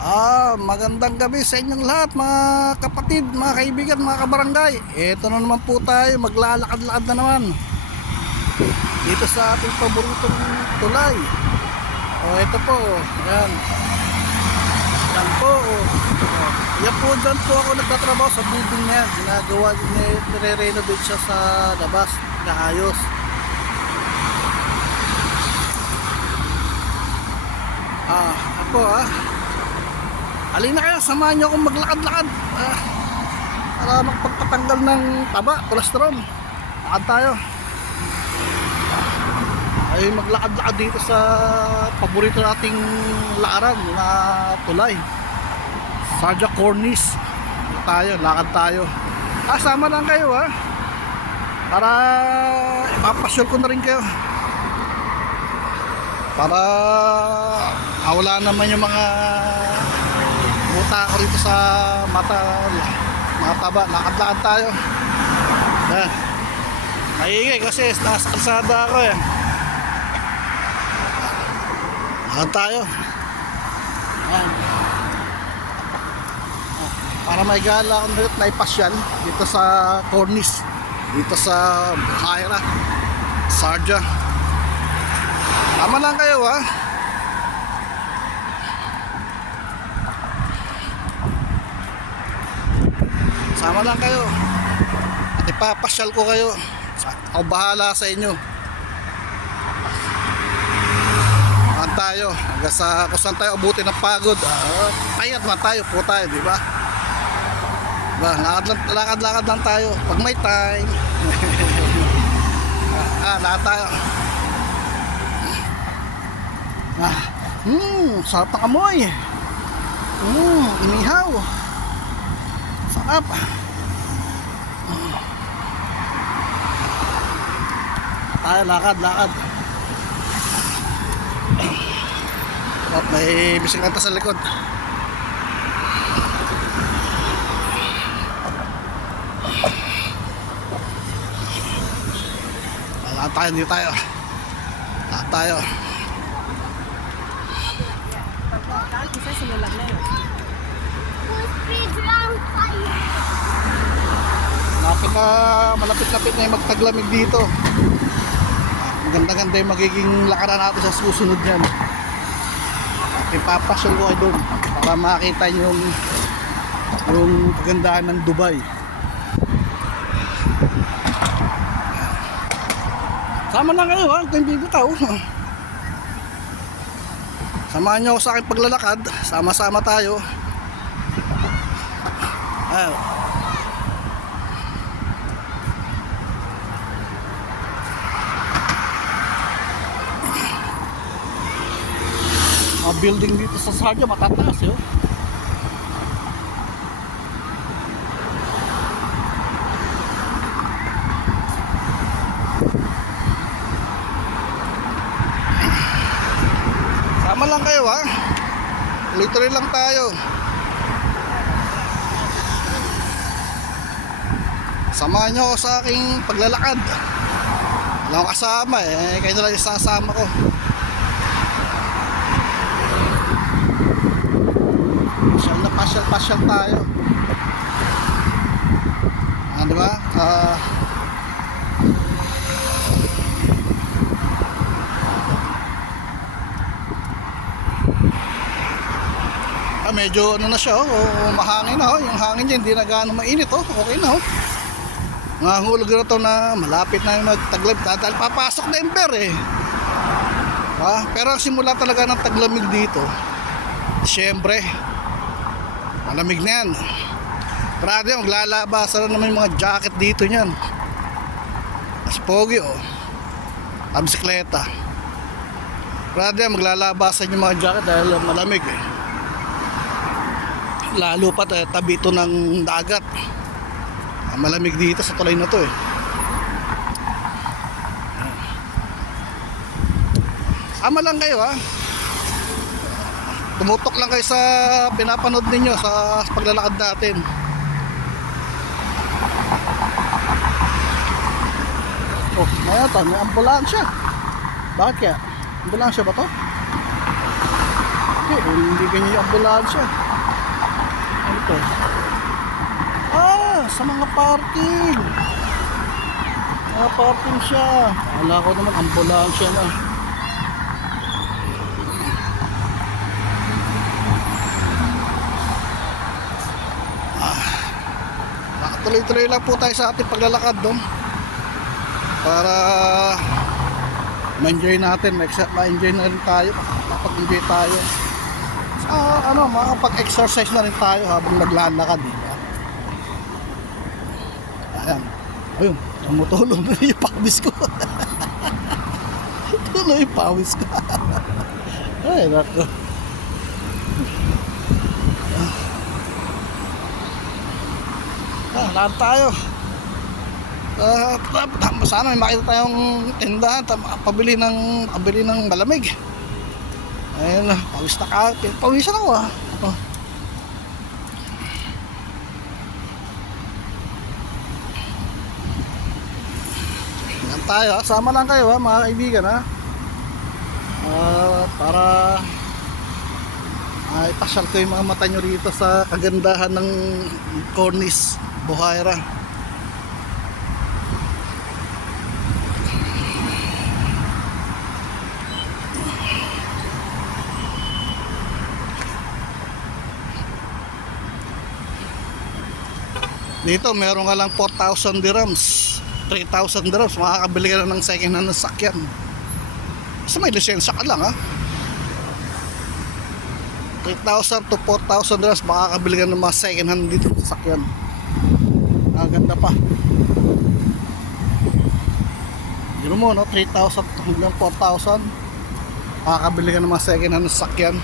Magandang gabi sa inyong lahat, mga kapatid, mga kaibigan, mga kabarangay. Ito na naman po tayo, maglalakad-lakad na naman dito sa ating paboritong tulay. Ito po, ayan. Yan po, yan po, dyan po ako nagtatrabaho sa building na yan. Ginagawa, nire-renovate siya sa labas, naayos. Ako alina kayo, samahan nyo akong maglakad-lakad para magpagpatanggal ng taba, kolesterol. Lakad tayo. Ay maglakad-lakad dito sa paborito nating laaran na tulay, Sarja Cornice. Tayo, lakad tayo. Sama lang kayo para ipapasyal ko na rin kayo, para wala naman yung mga buta ko rito sa mata, mga taba. Lakad-lakad tayo. Maingay kasi nasa kalsada ako Lakad tayo. Para may gala akong dito na ipasyal dito sa Cornice, dito sa Buhaira, Sarja. Tama lang kayo sama lang kayo at ipapasyal ko kayo. Ako bahala sa inyo. Lakad tayo hanggang sa kung saan tayo abutin ng pagod. Payat man tayo po tayo, di ba? Lakad-lakad lang tayo pag may time. Lakad tayo. Sarap ng amoy. Inihaw. Sarap. Tayo, lakad. At may bisikleta sa likod. Lakad tayo, dito tayo. Lakad tayo. Malapit-lapit na yung magtaglamig dito. Maganda-ganda yung magiging lakaran natin sa susunod yan. At ipapasyal ko kayo doon para makita yung kagandahan ng Dubai. Sama lang kayo kung bibitaw. Samahan nyo ako sa aking paglalakad. Sama-sama tayo. Building dito sa Sarja matataas Sama lang kayo Literal lang tayo. Samahan nyo ako sa aking paglalakad. Wala akong kasama kayo na lang yung sasama ko. Pasyal tayo. Diba? Medyo na siya mahangin na yung hangin niya hindi na gaano mainit okay na Nangahulog na to na malapit na yung magtaglamig dahil papasok na ember pero ang simula talaga ng taglamig dito, Disyembre. Malamig na yan. Parade maglalabasan na naman yung mga jacket dito niyan. Mas pogi ang bisikleta. Parade maglalabasan yung mga jacket dahil malamig lalo pa tabi ito ng dagat. Malamig dito sa tulay na to Sama lang kayo Tumutok lang kayo sa pinapanood ninyo sa paglalakad natin. May ambulansya. Bakit kaya? Ambulansya ba to? Hindi ganyan yung ambulansya. Ano to? Sa mga parking. Mga parking siya. Akala ko naman ambulansya na. Tuloy-tuloy lang po tayo sa ating paglalakad doon para ma-enjoy natin, ma-enjoy na rin tayo, makapag-enjoy tayo. Makapag-exercise na rin tayo habang naglalakad, diba? Ayun, tumutulong na yung pawis ko. Tuloy yung pawis ko. Ay, nako. Lahat tayo. Sana may makita tayong tindahan, pabili ng malamig. Ayun, pawis na ka. Pawisan ako Oh. Yan tayo, sama lang kayo mga kaibigan para ipasyal ko yung mga mata nyo rito sa kagandahan ng Cornice, Buhaira. Dito meron ka lang 4,000 dirhams, 3,000 dirhams, makakabili ka na ng second hand na sakyan. Basta may lisensya ka lang 3,000 to 4,000 dirhams, makakabili ka ng mga second hand dito sa sakyan. Ganda pa. Yun mo 3,000 hanggang 4,000, makakabili ka ng mga second hand na sakyan.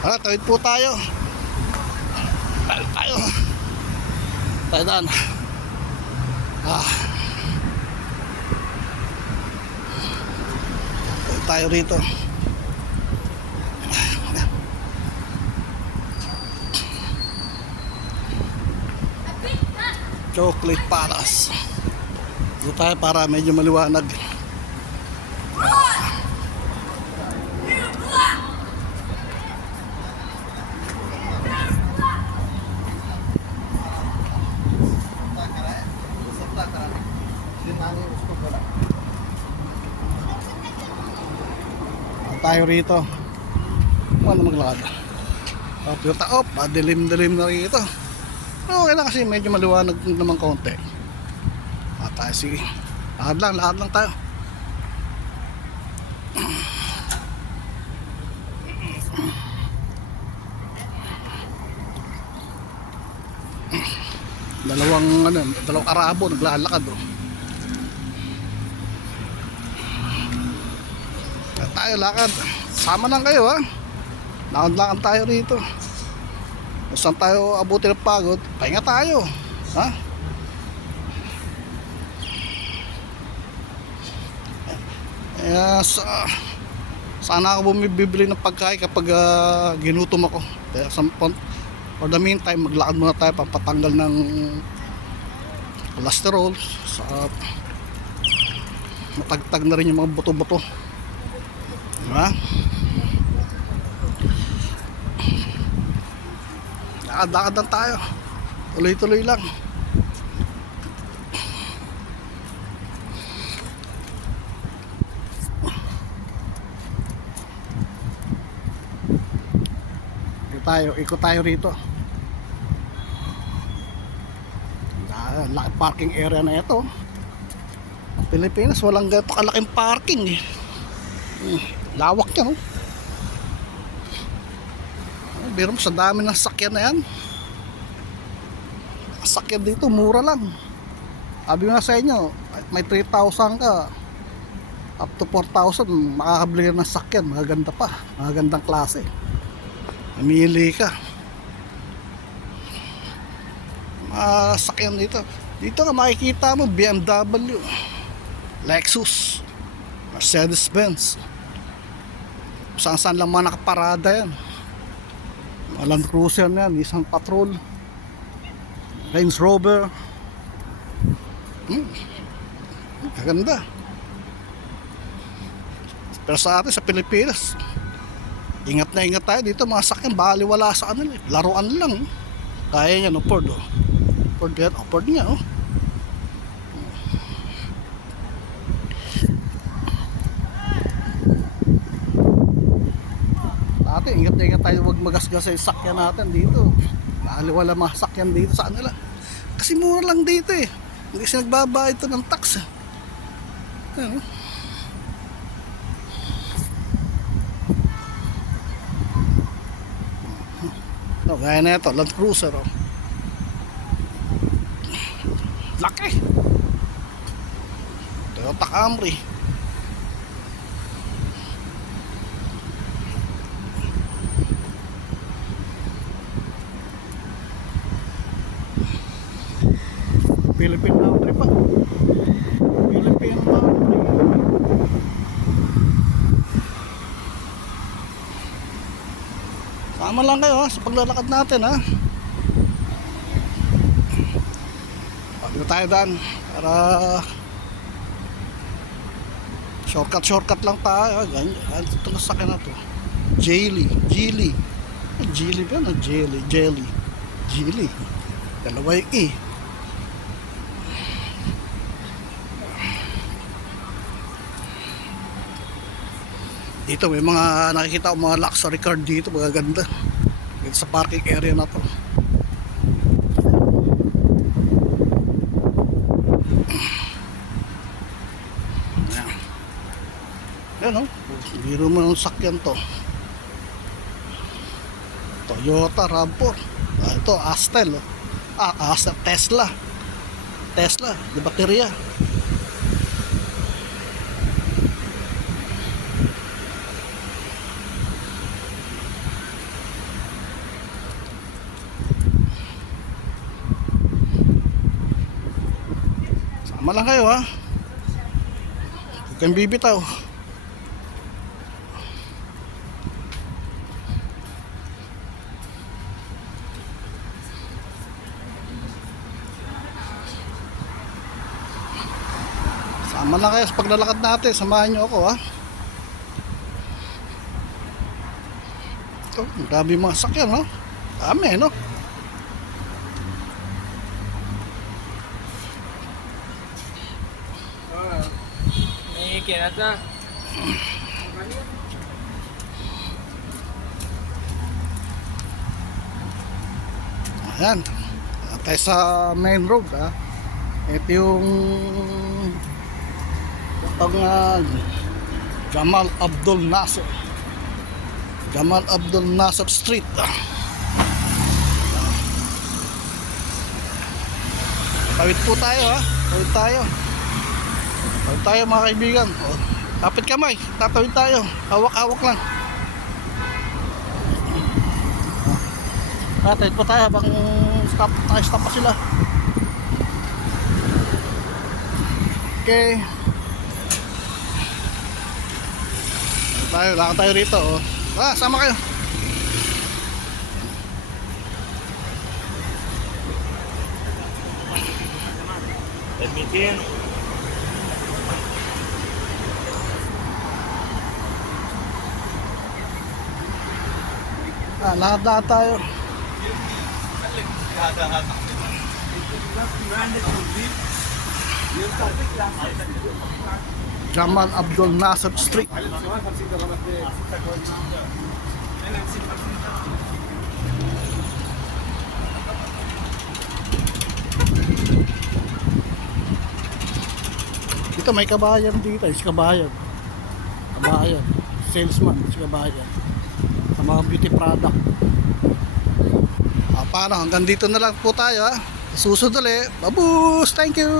Tawid po tayo. Tayo daan. Tayo rito. Chocolate Palace. Dito tayo para medyo maliwanag. Tayo rito. Paano maglakad? Madilim-dilim na rito. Pero okay lang kasi medyo maliwanag naman konti. Tayo sige. Lakad lang tayo. Dalawang Arabo naglalakad Tayo lakad. Sama lang kayo Lakad tayo rito. Kung saan tayo abutin ng pagod, pahinga tayo. Sana ako bumibili ng pagkain kapag ginutom ako. Kaya for the meantime, maglakad muna tayo pampatanggal ng cholesterol, matagtag na rin yung mga buto-buto. Lakad lang tayo, tuloy-tuloy lang. Ikot tayo rito. Parking area na ito. Pilipinas walang ganito kalaking parking lawak yan biro mo sa dami ng sakyan na yan. Sakyan dito mura lang. Sabi nga sa inyo, may 3,000 ka up to 4,000 makakabili ka ng sakyan, magaganda pa, magagandang klase. Mamili ka. Sakyan dito ka makikita mo BMW, Lexus, Mercedes-Benz, saan lang mga nakaparada yan. Land Cruiser na yan, Nissan Patrol, Range Rover. Kaganda. Pero sa atin sa Pilipinas, ingat na ingat tayo dito, mga sakyan baliwala sa kanila, laruan lang. Kaya yan, Ford, oh. Ford yan, Ford nga, oh. Dati ingat na ingat tayo, wag magasgas sa sakyan natin dito. Baliwala mga sakyan dito sa kanila, kasi mura lang dito eh. Hindi siya nagbabayad ito ng tax. Ano? Oh, gaya na ito, Land Cruiser, oh. Laki. Toyota Camry. Philippine Laundry pa. Philippine Laundry. Sama lang kayo, ha, sa paglalakad natin, ha. Pag na tayo daan para shortcut lang tayo. Ganyan, ito na sakyan na to. Jelly ba na? Jelly dalawa yung E. Dito may mga nakikita ko mga luxury car dito, magaganda dito sa parking area na to. Yan, oh. Biro mo ng sakyan to. Toyota RAV4. Ito Astel, oh. Astel, Tesla di baterya. Sama lang kayo, ha. Huwag kang bibitaw. Sama lang kayo sa paglalakad natin. Samahan nyo ako, ha. Ito, ang dami mga sakyan, no. Dami, no. Kaya na. Ayan, tayo sa main road, ha. Ito yung Jamal Abdul Nasser Street. Tawid po tayo, ha. Tawid tayo mga kaibigan. O, tapit kamay, tatawid tayo. Hawak-hawak lang. Tawid po tayo habang stop pa sila. Okay. Lakad tayo rito, oh. Sama kayo. Admitin. Lakad tayo. Jamal Abdul Nasser Street. Dito may kabayan dito, si kabayan. Salesman, si kabayan. Sa mga beauty product. Paano, hanggang dito na lang po tayo, ha. Susunod ulit. Babus, thank you.